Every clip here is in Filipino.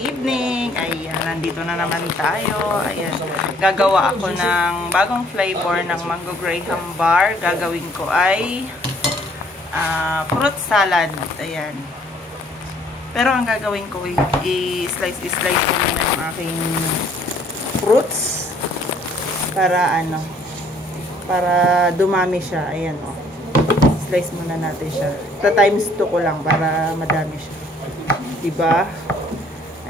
evening. Ayan, nandito na naman tayo. Ayan, gagawa ako ng bagong flavor ng mango graham bar. Gagawin ko ay fruit salad. Ayan. Pero ang gagawin ko i-slice ko muna yung aking fruits para para dumami siya. Ayan o. Slice muna natin siya. Times 2 ko lang para madami siya. Diba?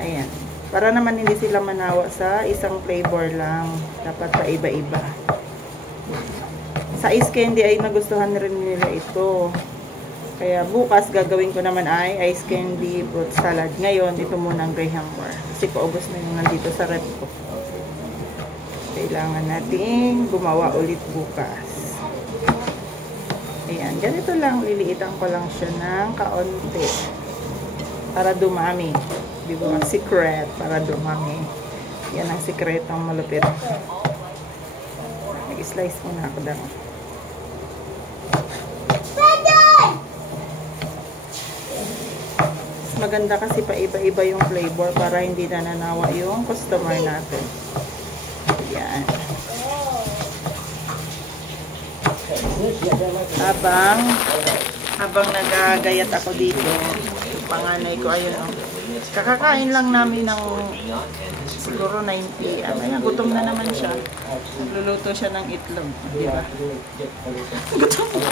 Ayan. Para naman hindi sila manawa sa isang flavor lang. Dapat pa iba-iba. Sa ice candy ay nagustuhan rin nila ito. Kaya bukas gagawin ko naman ay ice candy fruit salad. Ngayon, ito muna ang graham bar. Kasi paubos na yung nandito sa rep ko. Kailangan nating gumawa ulit bukas. Ayan. Ganito lang. Liliitan ko lang siya ng kaunti. Para dumami. Diba? Secret. Para dumami. Yan ang sikretong malupit. Nag-slice muna ako daw. Maganda kasi pa iba-iba yung flavor para hindi nananawa yung customer natin. Yan. Habang nagagayat ako dito, yung panganay ko, ayun o. Kakakain lang namin ng siguro 9 PM. Ayan, gutom na naman siya. Nagluluto siya ng itlog. Diba? Gutom na.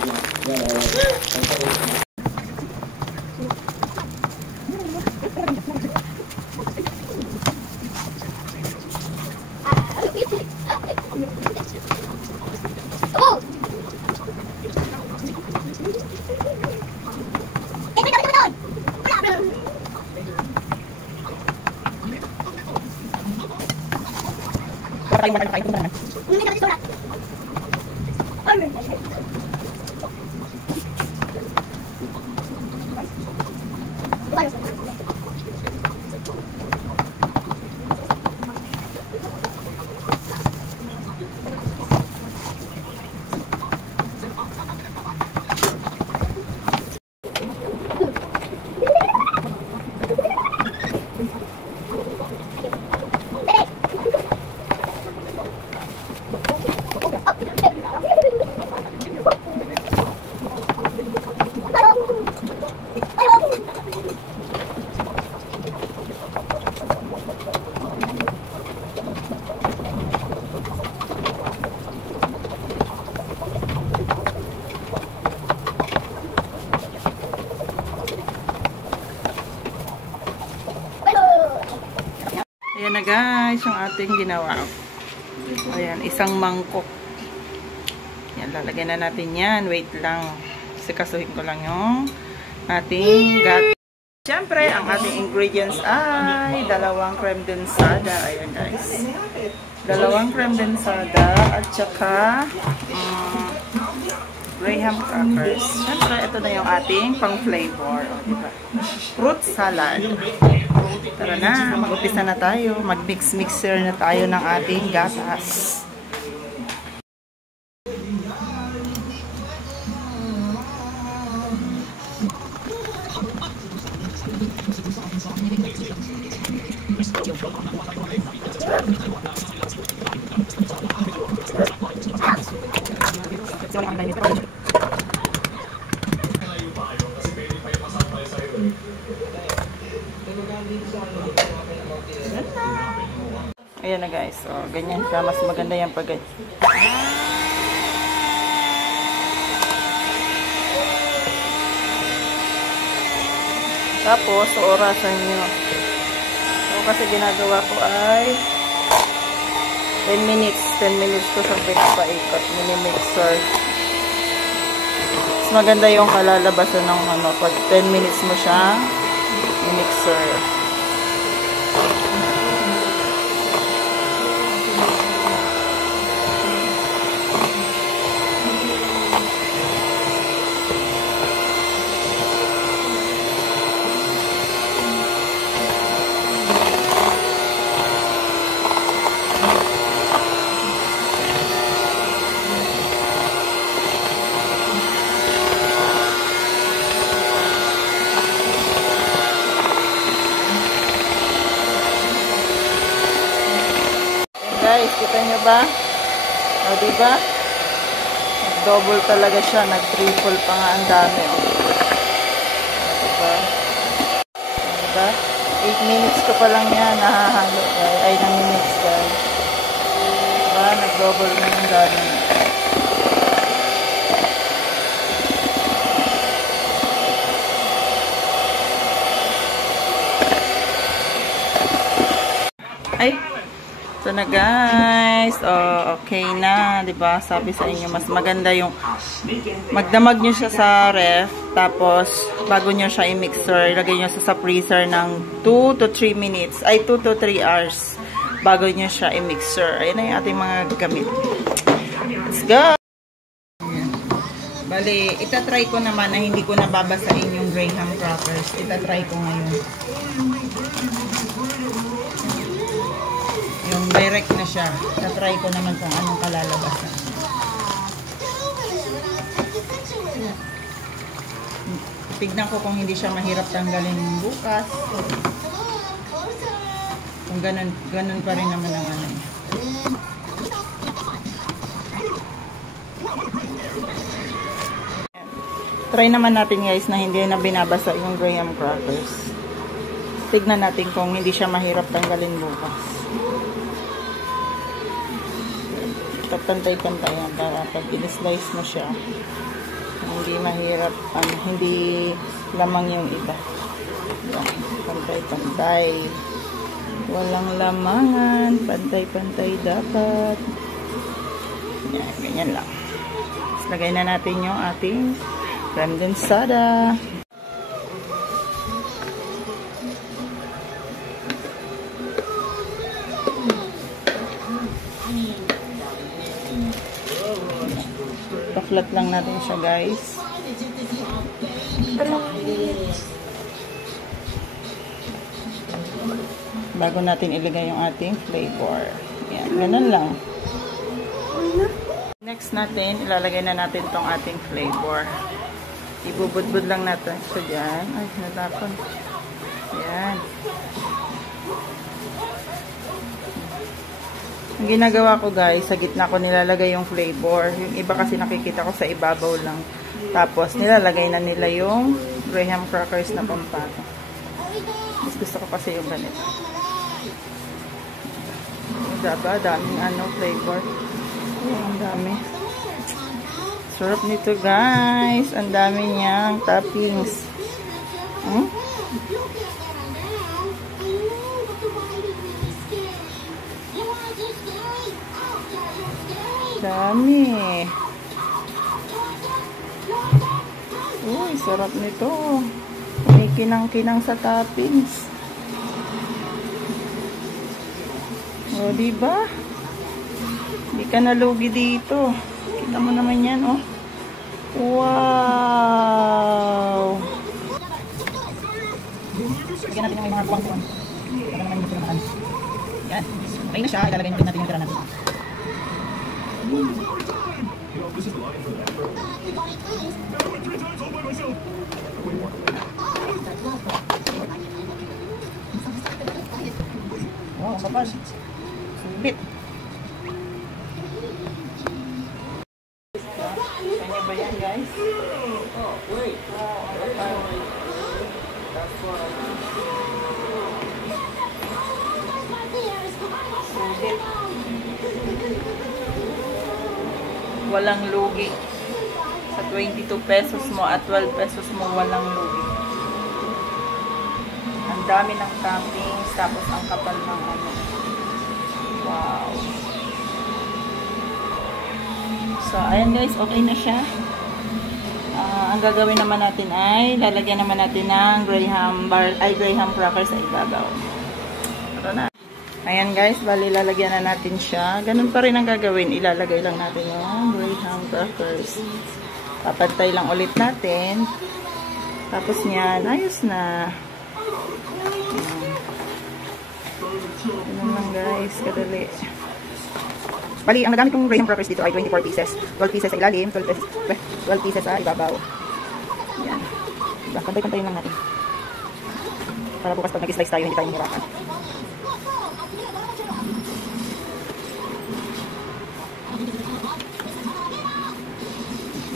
Ayan na guys, yung ating ginawa. Ayan, isang mangkok. Ayan, lalagyan na natin yan. Wait lang. Sikasuhin ko lang yung ating gat. Siyempre, ang ating ingredients ay 2 creme densada. Ayan guys. 2 creme densada at saka graham crackers. Siyempre, ito na yung ating pang flavor. Diba? Fruit salad. Tara na, mag-upisa na tayo. Mag-mixer na tayo ng ating gatas. Ayan na guys, so ganyan siya, mas maganda yan pag tapos so orasan nyo. So kasi ginagawa ko ay 10 minutes ko sa paikot mini-mixer. Mas maganda yung kalalabasan ng pag 10 minutes mo siya mixer. guys. Kita nyo ba? O, diba? Nag-double talaga siya. Nag-triple pa nga ang dami. O. Diba? Diba? 8 minutes ko pa lang yan. Nahahalo. Ay, nang-mix guys. Diba? Nag-double na yung dami. Ay, ito na guys. Oh, okay na, 'di ba? Sabi sa inyo mas maganda yung magdamag niyo siya sa ref, tapos bago niyo siya i-mixer, ilagay niyo sa freezer ng 2 to 3 minutes. Ay 2 to 3 hours bago niyo siya i-mixer. Ayun na yung ating mga gamit. Let's go. Bali, itatry ko naman na hindi ko nababasain yung graham crackers. Itatry ko ngayon. Yung direct na siya. Tatry ko naman kung anong kalalabasan. Tignan ko kung hindi siya mahirap tanggalin bukas. Kung ganun pa rin naman ang ano niya. Try naman natin guys na hindi na binabasa yung graham crackers. Tignan natin kung hindi siya mahirap tanggalin bukas. Pantay-pantay yan para pag i-slice mo siya hindi mahirap, hindi lamang yung iba. Pantay-pantay, walang lamangan, pantay-pantay dapat yan, ganyan lang. Tapos lagay na natin yung ating condensada. Flat lang natin siya guys. Bago natin ilagay yung ating flavor. Yan, ganun lang. Next natin, ilalagay na natin tong ating flavor. Ibubudbud lang natin siya dyan. Ay, natapon. Yan. Ang ginagawa ko guys, sa gitna ko nilalagay yung flavor. Yung iba kasi nakikita ko sa ibabaw lang. Tapos nilalagay na nila yung graham crackers na pampato. Mas gusto ko kasi yung ganito. Diba? Daming flavor. Ayan, ang dami. Sarap nito guys. Ang dami niyang toppings. Dami. Uy, sarap nito. May kinang-kinang sa toppings. O, diba? Hindi ka nalugi dito. Kita mo naman yan, oh. Wow! Lagyan natin yung mga kuwang-kuwang. Baka naman yung naman. Yan. Okay na siya. Ilalagay natin yung tira natin. Wow, kapal. Subit. Kanya ba yan, guys? Oh, wait. Subit. Walang lugi. Sa 22 pesos mo at 12 pesos mo, walang lugi. Ang dami ng toppings, tapos ang kapal ng ano. Wow. So, ayan guys, okay na siya. Ang gagawin naman natin ay, lalagyan naman natin ng graham crackers sa ibabaw. Ito na. Ayan guys, bali lalagyan na natin siya. Ganun pa rin ang gagawin. Ilalagay lang natin yung graham crackers. Papantay lang ulit natin. Tapos niyan, ayos na. Ganun lang guys, kadali. Bali, ang nagamit kong graham crackers dito ay 24 pieces. 12 pieces sa ilalim, 12 pieces sa ibabaw. Ayan. Diba? Pantay-pantayin lang natin. Para bukas pag nag-slice tayo, hindi tayo mahirapan.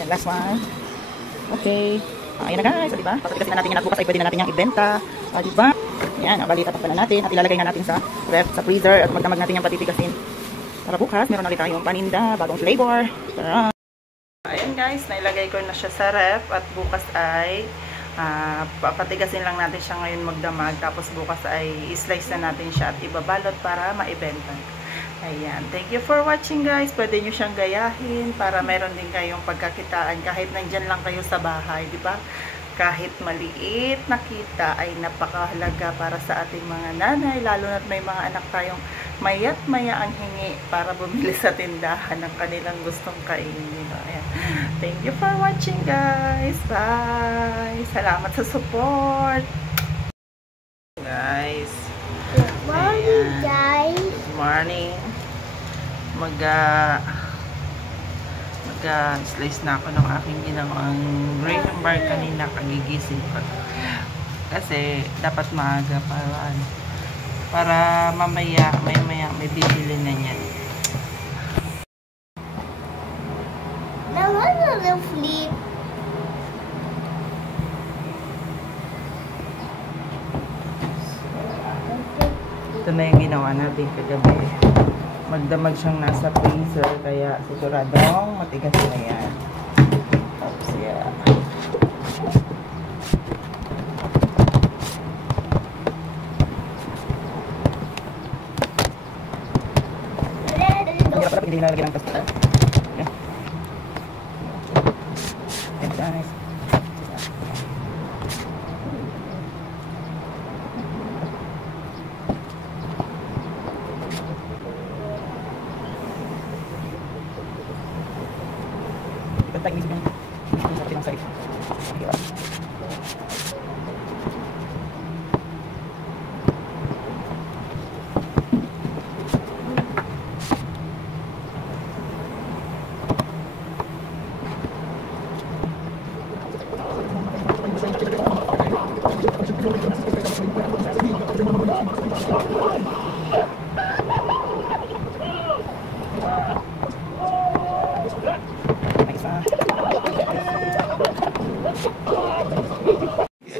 Yan, last one. Okay. Ayan na guys, diba? Papatigasin na natin yan at bukas ay pwede na natin yung ibenta. Diba? Yan, balita pa na natin at ilalagay na natin sa ref, sa freezer at magdamag natin yung patitigasin. Para bukas, meron ulit tayong paninda, bagong flavor. Tara! Ayan guys, nailagay ko na siya sa ref at bukas ay papatigasin lang natin siya ngayon magdamag. Tapos bukas ay i-slice na natin siya at ibabalot para maibenta. Ayan. Thank you for watching guys. Pwede nyo siyang gayahin para meron din kayong pagkakitaan kahit nandyan lang kayo sa bahay. Diba? Kahit maliit na kita ay napakahalaga para sa ating mga nanay. Lalo na't may mga anak tayong maya't maya ang hingi para bumili sa tindahan ng kanilang gustong kainin. Ayan. Thank you for watching guys. Bye. Salamat sa support. Guys. Good morning, guys. Good morning. Mag-slice na ako ng aking ginawang graham bar kanina kagigising ko. Kasi dapat maaga para mamaya may bibili na niyan. Now I'm gonna flip. Ito na yung ginawa natin kagabi. Magdamag siyang nasa freezer, kaya siguradong matigas na yan. Tapos yan. Hindi na nalagyan ng pasta. Yan. Yan guys. Bantay nisip yung sa pinang side. Hirap.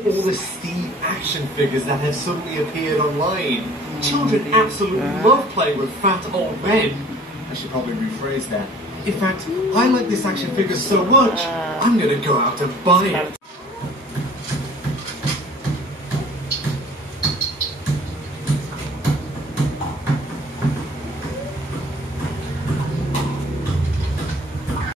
All the Steve action figures that have suddenly appeared online. Children absolutely love playing with fat old men. I should probably rephrase that. In fact, I like this action figure so much, I'm gonna go out and buy it.